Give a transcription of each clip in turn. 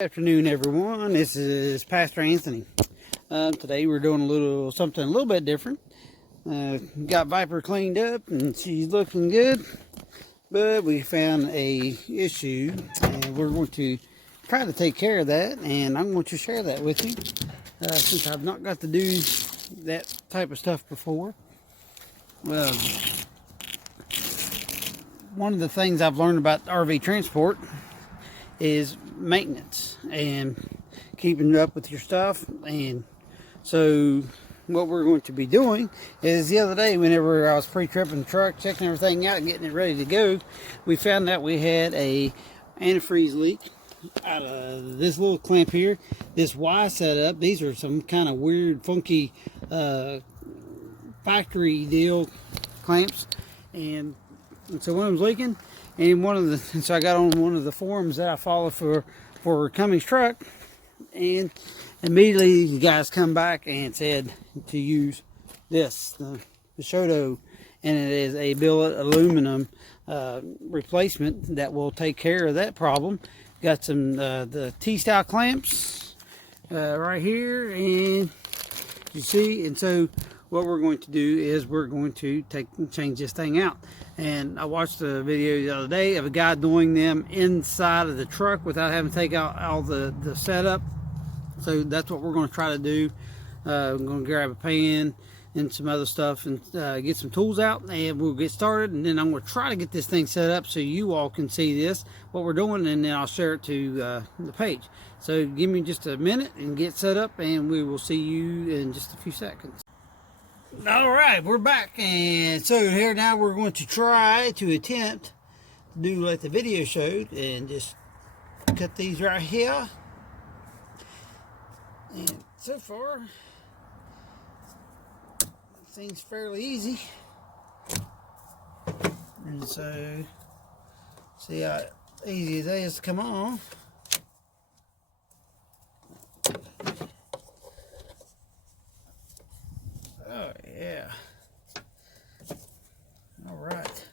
Good afternoon, everyone. This is Pastor Anthony. Today we're doing something a little bit different. Got Viper cleaned up and she's looking good, but we found a issue and we're going to try to take care of that, and I'm going to share that with you since I've not got to do that type of stuff before. Well, one of the things I've learned about RV transport is maintenance and keeping up with your stuff. And so what we're going to be doing is, the other day whenever I was pre-tripping the truck, checking everything out and getting it ready to go, we found out we had a antifreeze leak out of this little clamp here. This Y setup, these are some kind of weird funky factory deal clamps, and so one of them's leaking. And so I got on one of the forums that I follow for Cummins truck, and immediately the guys come back and said to use this, the Shoto, and it is a billet aluminum replacement that will take care of that problem. Got some the T-style clamps right here, and you see, and so what we're going to do is we're going to change this thing out. And I watched a video the other day of a guy doing them inside of the truck without having to take out all the setup. So that's what we're going to try to do. I'm going to grab a pan and some other stuff and get some tools out, and we'll get started. And then I'm going to try to get this thing set up so you all can see this, what we're doing, and then I'll share it to the page. So give me just a minute and get set up, and we will see you in just a few seconds. All right, we're back, and so here now we're going to try to attempt to do like the video showed, and just cut these right here. And so far it seems fairly easy, and so see how easy it is to come on. Oh yeah. All right.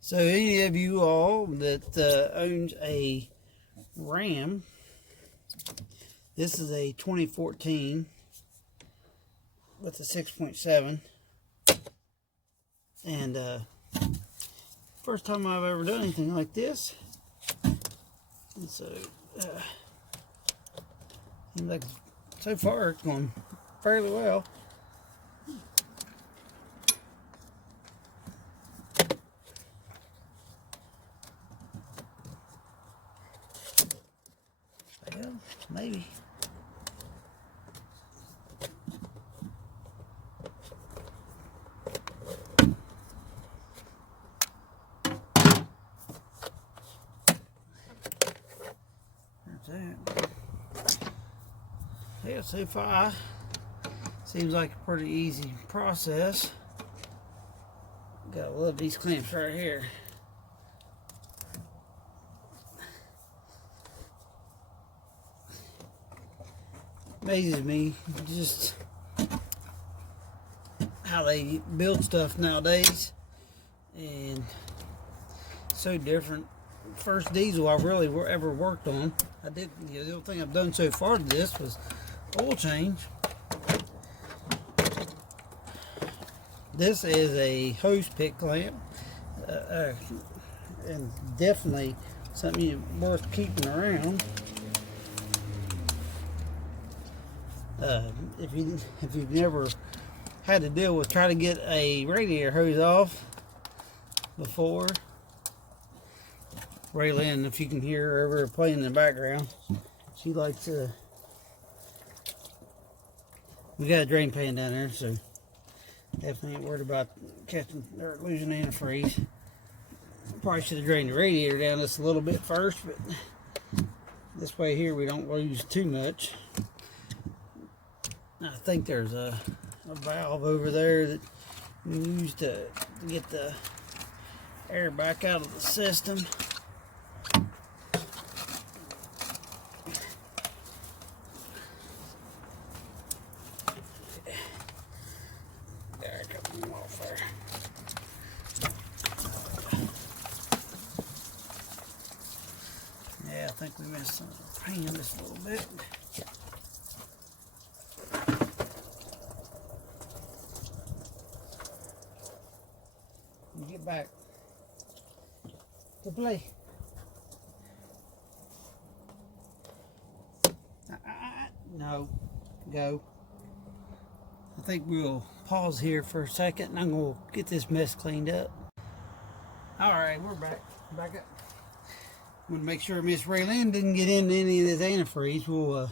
So any of you all that owns a Ram, this is a 2014 with a 6.7, and first time I've ever done anything like this, and so seems like so far it's going fairly well. Well, maybe. There's that. Yeah, so far seems like a pretty easy process. Gotta love these clamps right here. Amazes me just how they build stuff nowadays, and so different. First diesel I really ever worked on, the only thing I've done so far to this was oil change. This is a hose pick clamp, and definitely something worth keeping around. If you've never had to deal with trying to get a radiator hose off before, Raylan, if you can hear her over playing in the background, she likes to. We got a drain pan down there, so definitely ain't worried about catching or losing antifreeze. Probably should have drained the radiator down just a little bit first, but this way here we don't lose too much. I think there's a valve over there that we use to get the air back out of the system. There, got them off there. Yeah, I think we missed some hand this a little bit. And get back to play. No, go. I think we'll pause here for a second and I'm going to get this mess cleaned up. Alright, we're back. Back up. I'm going to make sure Miss Raylyn didn't get into any of this antifreeze. We'll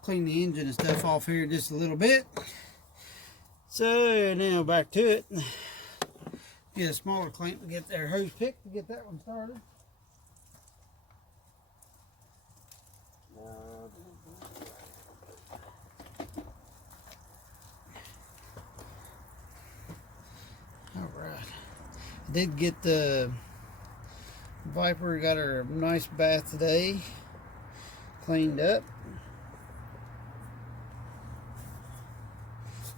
clean the engine and stuff off here just a little bit. So now back to it. Get a smaller clamp to get their hose pick to get that one started. Alright. I did get the Viper, got her a nice bath today. Cleaned up.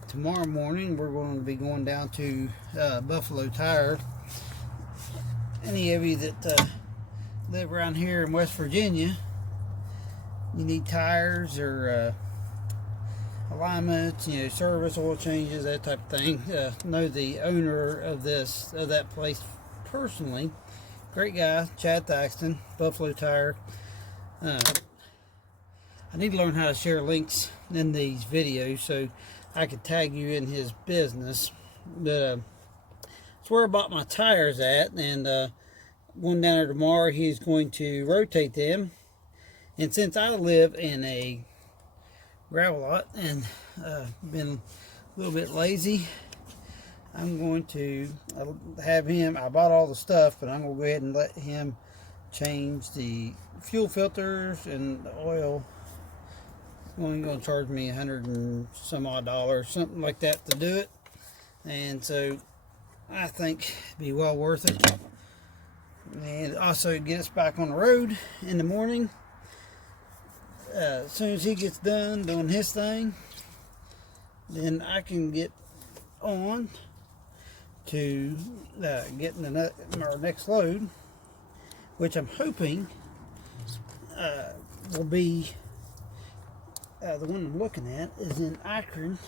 Tomorrow morning we're going to be going down to Buffalo Tire. Any of you that live around here in West Virginia, you need tires or alignments, service, oil changes, that type of thing. Know the owner of that place personally. Great guy, Chad Thaxton, Buffalo Tire. I need to learn how to share links in these videos so I could tag you in his business. That's where I bought my tires at, and going down there tomorrow, he's going to rotate them. And since I live in a gravel lot and been a little bit lazy, I'm going to have him, I bought all the stuff, but I'm going to go ahead and let him change the fuel filters and the oil. Only going to charge me $100 and some odd, something like that to do it. And so I think it'd be well worth it. And also get us back on the road in the morning. As soon as he gets done doing his thing, then I can get on to getting our next load, which I'm hoping will be the one I'm looking at is in Akron,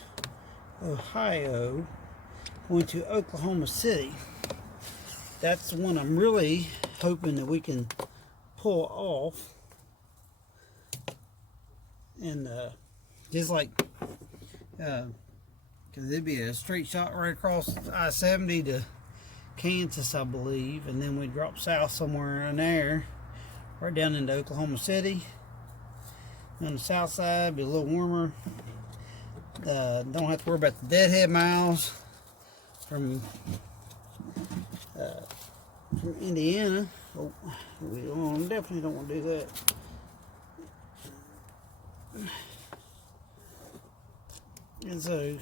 Ohio, going to Oklahoma City. That's the one I'm really hoping that we can pull off. And just like, because it'd be a straight shot right across I-70 to Kansas, I believe, and then we drop south somewhere in there, right down into Oklahoma City. On the south side, be a little warmer. Don't have to worry about the deadhead miles from Indiana. Oh, we definitely don't want to do that. And so,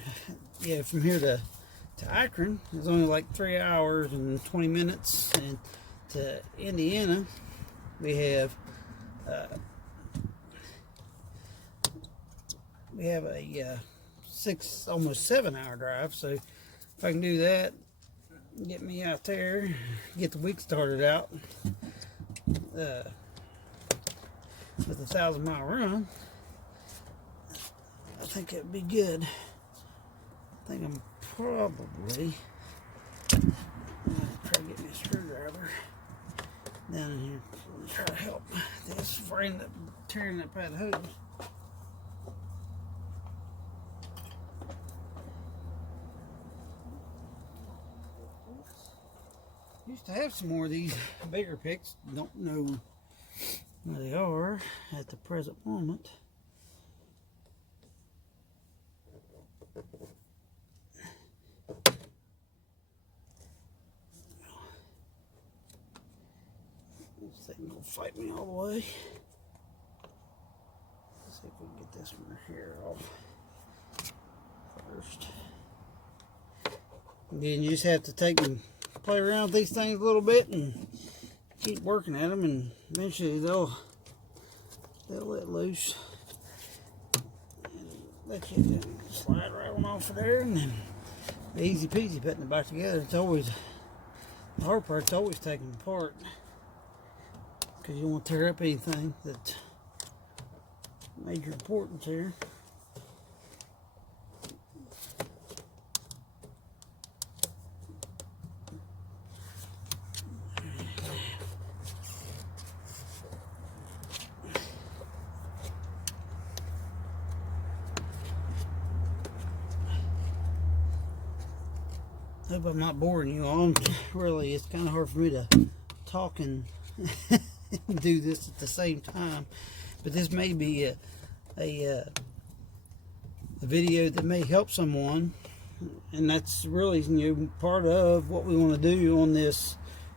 yeah, from here to Akron, it's only like 3 hours and 20 minutes. And to Indiana, we have a 6, almost 7 hour drive. So if I can do that, get me out there, get the week started out with a 1,000-mile run, I think it'd be good. I think I'm probably gonna try to get me a screwdriver down in here and try to help this before I end up tearing that pad of hose. Used to have some more of these bigger picks. Don't know where they are at the present moment. This thing gonna fight me all the way. Let's see if we can get this one here off first. And then you just have to take and play around with these things a little bit and keep working at them, and eventually they'll let loose and let you slide right on off of there, and then easy peasy putting it back together. It's always the hard part's always taking it apart, because you don't want to tear up anything that major importance here. Hope I'm not boring you all. Really, it's kind of hard for me to talk and do this at the same time. But this may be a video that may help someone, and that's really, you know, part of what we want to do on this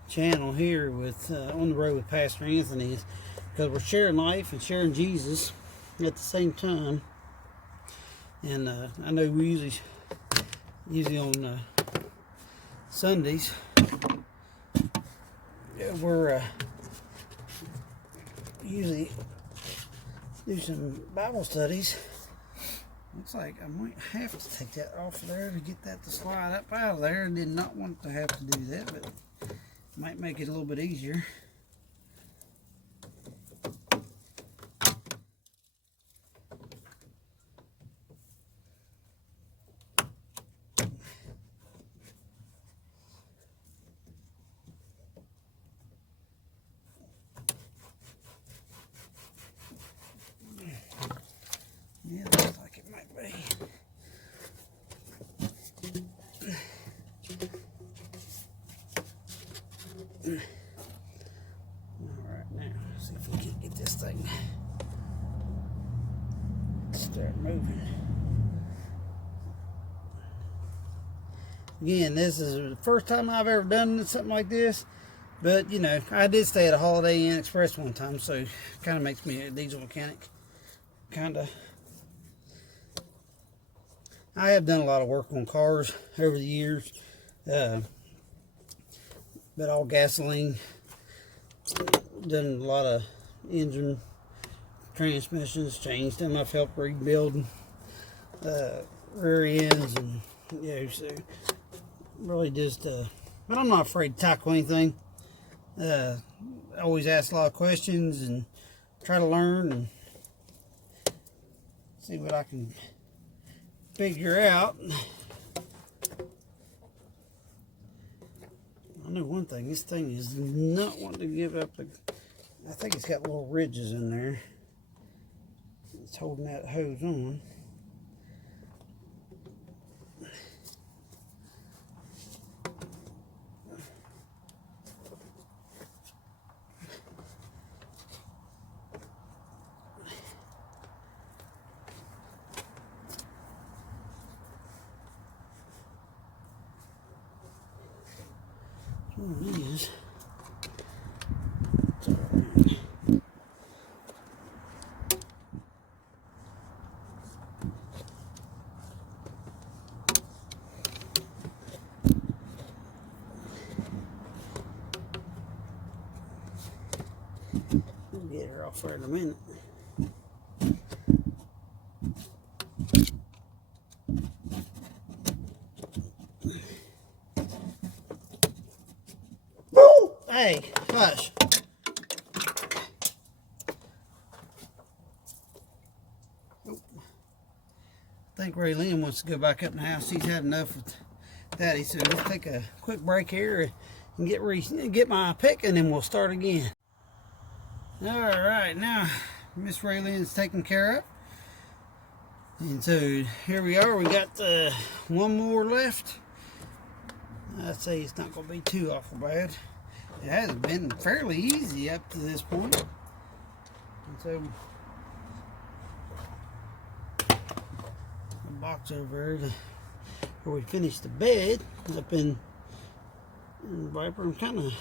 channel here with On the Road with Pastor Anthony, because we're sharing life and sharing Jesus at the same time. And I know we usually on Sundays, we're usually do some Bible studies. Looks like I might have to take that off of there to get that to slide up out of there. I did not want to have to do that, but it might make it a little bit easier. Yeah, looks like it might be. Alright, now, see if we can get this thing start moving. Again, this is the first time I've ever done something like this. But, you know, I did stay at a Holiday Inn Express one time, so it kind of makes me a diesel mechanic. Kind of. I have done a lot of work on cars over the years, but all gasoline. Done a lot of engine transmissions, changed them. I've helped rebuild rear ends, and you know, so really just. But I'm not afraid to tackle anything. I always ask a lot of questions and try to learn and see what I can figure out. I know one thing, this thing is not wanting to give up. I think it's got little ridges in there. It's holding that hose on. It is. We'll get her off there in a minute. Hey, hush. I think Ray Lynn wants to go back up in the house. He's had enough with Daddy, so let's take a quick break here and get my pick, and then we'll start again. All right, now Miss Ray Lynn's taken care of, and so here we are. We got one more left. I'd say it's not going to be too awful bad. It has been fairly easy up to this point. And so, the box over there where we finished the bed up in Viper. I'm kind of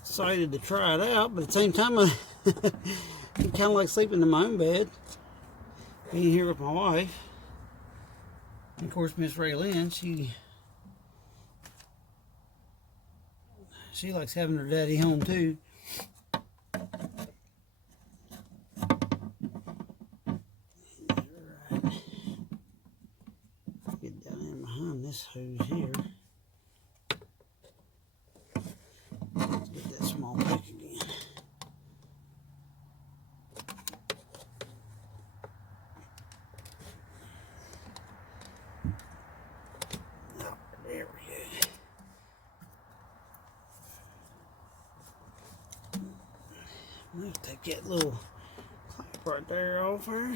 excited to try it out, but at the same time, I kind of like sleeping in my own bed, being here with my wife. And of course, Miss Ray Lynn, she likes having her daddy home too. Right. Get down in behind this hose here. Let's get that small pick again. take that little clamp right there off her.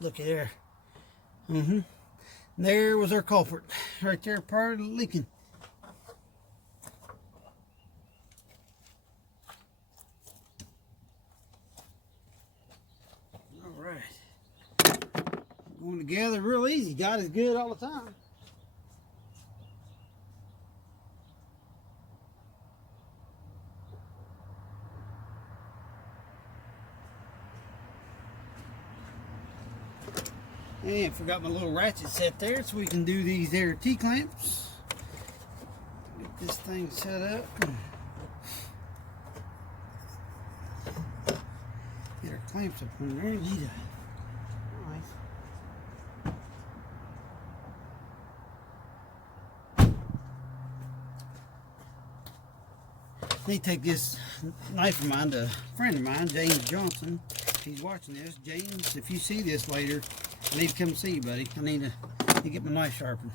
Look at there. There was our culprit. Right there, part of leaking. Alright. Going together real easy. God is good all the time. And forgot my little ratchet set there, so we can do these there T-clamps. Get this thing set up. Get our clamps up in there. Need to take this knife of mine to a friend of mine, James Johnson. He's watching this. James, if you see this later, I need to come see you, buddy. I need to get my knife sharpened.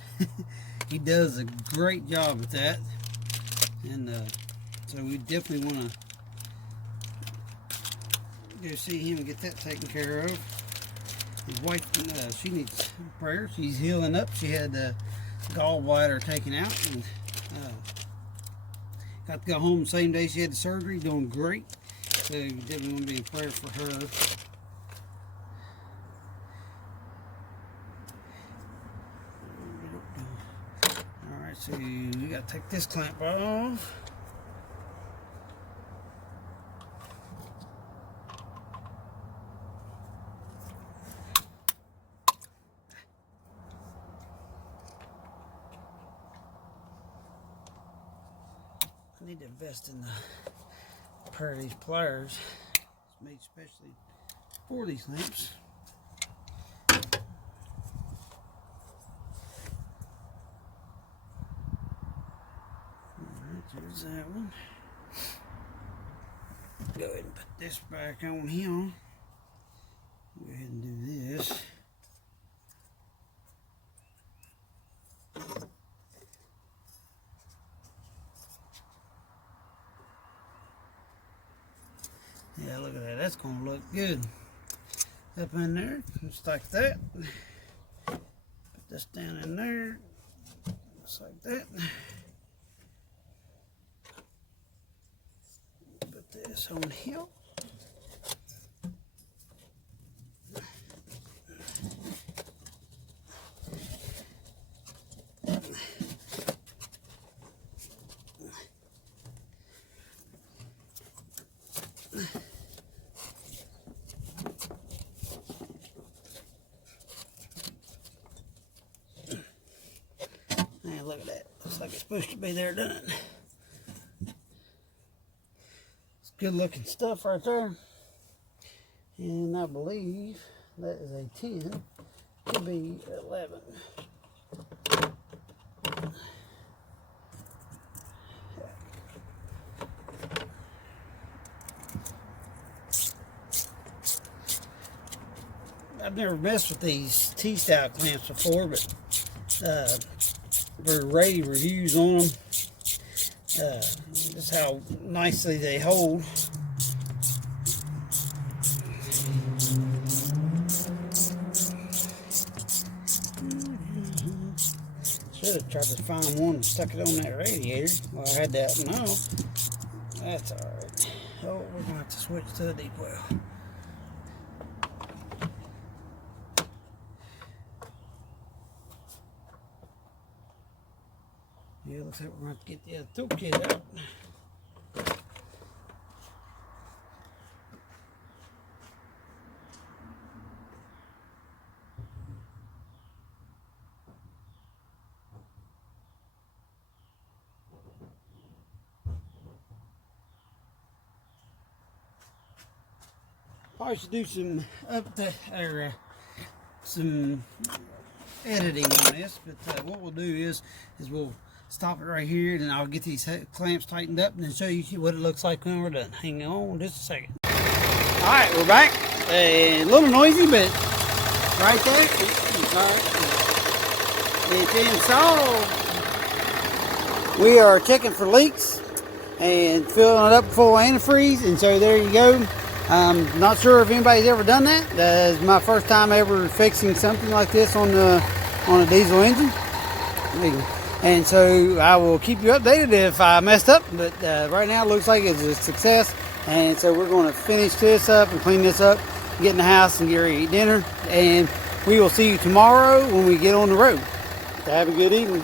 He does a great job with that. And so we definitely want to go see him and get that taken care of. His wife, she needs prayer. She's healing up. She had the gallbladder taken out. And got to go home the same day she had the surgery. Doing great. So you definitely want to be in prayer for her. Alright, so you got to take this clamp off. I need to invest in a pair of these pliers. It's made especially for these clamps. Alright, there's that one. Go ahead and put this back on here. Go ahead and do this. Yeah, look at that. That's going to look good. Up in there, just like that. Put this down in there, just like that. Put this on here. Man, look at that. Looks like it's supposed to be there, doesn't it? It's good looking stuff right there. And I believe that is a 10. Could be 11. I've never messed with these T-style clamps before, but very rave reviews on them. Just how nicely they hold. Should have tried to find one and stuck it on that radiator. Well, I had that one off. That's alright. Oh, we're going to have to switch to the deep well. Yeah, looks like we're going to have to get the other toolkit out. Probably should do some some editing on this, but what we'll do is we'll stop it right here, and I'll get these clamps tightened up and then show you what it looks like when we're done. Hang on just a second. All right, we're back. A little noisy, but right there, it's installed. We are checking for leaks and filling it up full of antifreeze, and so there you go. I'm not sure if anybody's ever done that. It's my first time ever fixing something like this on a diesel engine, and so I will keep you updated if I messed up. But right now it looks like it's a success, and so we're going to finish this up and clean this up, get in the house and get ready to eat dinner, and we will see you tomorrow when we get on the road. Have a good evening.